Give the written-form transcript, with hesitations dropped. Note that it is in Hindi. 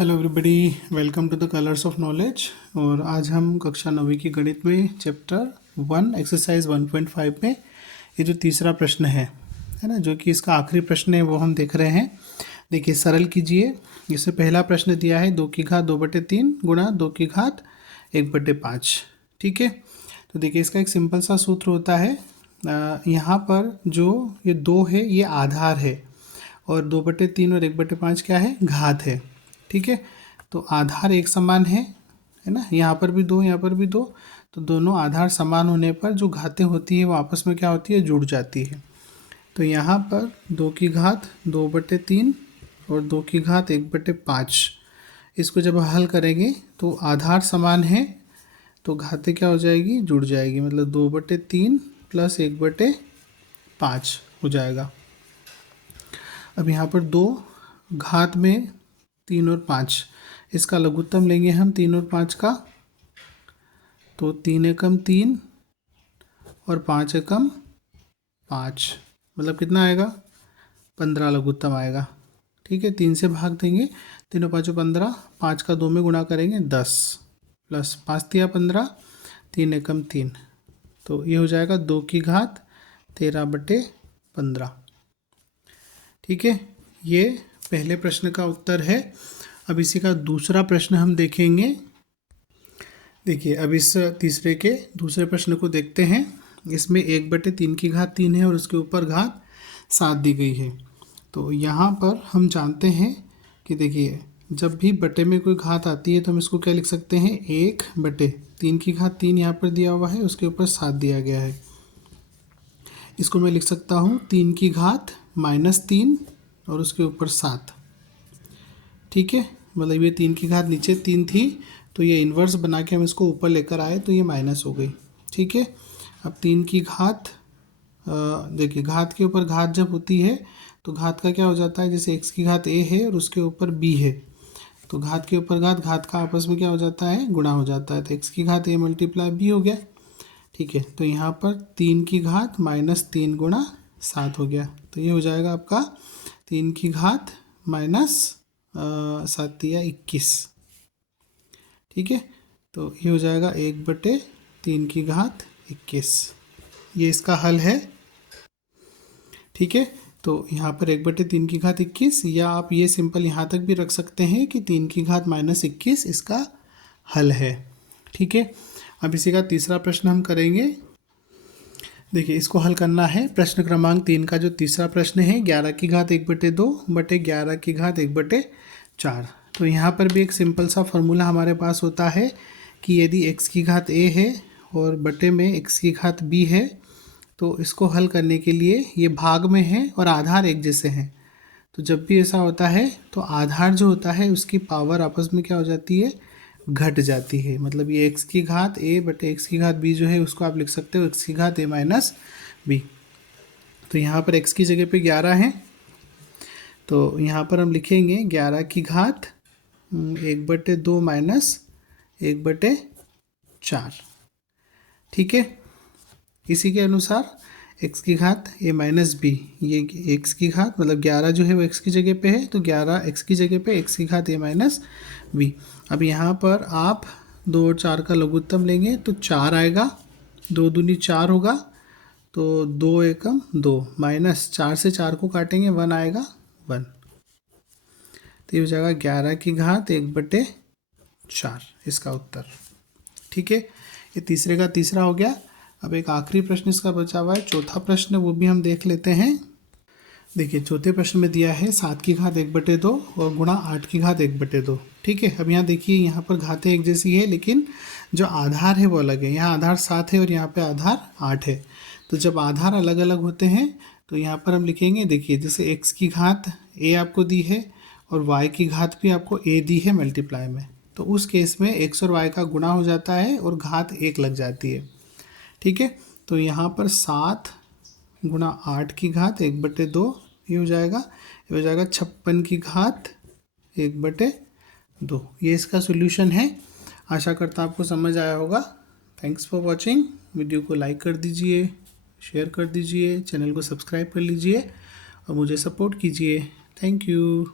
Hello everybody, welcome to the colours of knowledge. और आज हम कक्षा 9वीं की गणित में चैप्टर 1 एक्सरसाइज 1.5 में ये जो तीसरा प्रश्न है ना, जो कि इसका आखिरी प्रश्न है, वो हम देख रहे हैं। देखिए, सरल कीजिए। इससे पहला प्रश्न दिया है 2 की घात 2/3 गुणा 2 की घात 1/5। ठीक है, तो देखिए इसका एक सिंपल सा सूत्र होता है। यहाँ पर जो ये 2 है ये आधार है और 2/3 और 1/5 क्या है, घात है। ठीक है, तो आधार एक समान है ना, यहाँ पर भी 2, यहाँ पर भी 2, तो दोनों आधार समान होने पर जो घातें होती है वो आपस में क्या होती है, जुड़ जाती है। तो यहाँ पर 2 की घात 2/3 और 2 की घात 1/5, इसको जब हल करेंगे तो आधार समान है तो घातें क्या हो जाएगी, जुड़ जाएगी। मतलब 2/3 प्लस 1/5 हो जाएगा। अब यहाँ पर 2 घात में 3 और 5, इसका लघुत्तम लेंगे हम 3 और 5 का, तो 3 एकम 3 और 5 एकम 5, मतलब कितना आएगा, 15 लघुत्तम आएगा। ठीक है, 3 से भाग देंगे, 3 और 5 15, 5 का 2 में गुणा करेंगे 10, प्लस 5 दिया 15, 3 एकम 3, तो ये हो जाएगा 2 की घात 13/15। ठीक है, ये पहले प्रश्न का उत्तर है। अब इसी का दूसरा प्रश्न हम देखेंगे। देखिए, अब इस तीसरे के दूसरे प्रश्न को देखते हैं। इसमें 1/3 की घात 3 है और उसके ऊपर घात 7 दी गई है। तो यहाँ पर हम जानते हैं कि देखिए, जब भी बटे में कोई घात आती है तो हम इसको क्या लिख सकते हैं, 1/3 की घात 3 यहाँ पर दिया हुआ है, उसके ऊपर 7 दिया गया है। इसको मैं लिख सकता हूँ 3 की घात -3 और उसके ऊपर 7। ठीक है, मतलब ये 3 की घात नीचे 3 थी, तो ये इन्वर्स बना के हम इसको ऊपर लेकर आए तो ये माइनस हो गई। ठीक है, अब 3 की घात, देखिए घात के ऊपर घात जब होती है तो घात का क्या हो जाता है, जैसे x की घात a है और उसके ऊपर b है, तो घात के ऊपर घात का आपस में क्या हो जाता है, गुणा हो जाता है, तो x की घात a मल्टीप्लाई b हो गया। ठीक है, तो यहाँ पर 3 की घात -3 गुणा 7 हो गया, तो ये हो जाएगा आपका 3 की घात -7 या 21। ठीक है, तो ये हो जाएगा 1/3 की घात 21, ये इसका हल है। ठीक है, तो यहाँ पर 1/3 की घात 21, या आप ये सिंपल यहाँ तक भी रख सकते हैं कि 3 की घात -21 इसका हल है। ठीक है, अब इसी का तीसरा प्रश्न हम करेंगे। देखिए, इसको हल करना है। प्रश्न क्रमांक 3 का जो तीसरा प्रश्न है, 11 की घात 1/2 बटे 11 की घात 1/4। तो यहाँ पर भी एक सिंपल सा फॉर्मूला हमारे पास होता है कि यदि x की घात a है और बटे में x की घात b है, तो इसको हल करने के लिए ये भाग में है और आधार एक जैसे हैं, तो जब भी ऐसा होता है तो आधार जो होता है उसकी पावर आपस में क्या हो जाती है, घट जाती है। मतलब ये x की घात a बटे x की घात b जो है उसको आप लिख सकते हो x की घात a माइनस b। तो यहाँ पर x की जगह पे 11 है, तो यहाँ पर हम लिखेंगे 11 की घात 1/2 माइनस 1/4। ठीक है, इसी के अनुसार x की घात a माइनस बी, ये x की घात मतलब 11 जो है वो x की जगह पे है, तो 11 x की जगह पे x की घात a माइनस बी। अब यहाँ पर आप 2 और 4 का लघुत्तम लेंगे तो 4 आएगा, 2 दूनी 4 होगा, तो 2 एकम 2 माइनस 4 से 4 को काटेंगे 1 आएगा 1, तो ये हो जाएगा 11 की घात 1/4 इसका उत्तर। ठीक है, ये तीसरे का तीसरा हो गया। अब एक आखिरी प्रश्न इसका बचा हुआ है, चौथा प्रश्न, वो भी हम देख लेते हैं। देखिए, चौथे प्रश्न में दिया है 7 की घात 1/2 और गुणा 8 की घात 1/2। ठीक है, अब यहाँ देखिए, यहाँ पर घातें एक जैसी है लेकिन जो आधार है वो अलग है। यहाँ आधार 7 है और यहाँ पे आधार 8 है, तो जब आधार अलग अलग होते हैं तो यहाँ पर हम लिखेंगे, देखिए जैसे x की घात a आपको दी है और y की घात भी आपको a दी है मल्टीप्लाई में, तो उस केस में x और y का गुणा हो जाता है और घात 1 लग जाती है। ठीक है, तो यहाँ पर 7 गुणा 8 की घात 1/2, ये हो जाएगा, 56 की घात 1/2। ये इसका सोल्यूशन है। आशा करता आपको समझ आया होगा। Thanks for watching. वीडियो को लाइक कर दीजिए, शेयर कर दीजिए, चैनल को सब्सक्राइब कर लीजिए और मुझे सपोर्ट कीजिए। Thank you.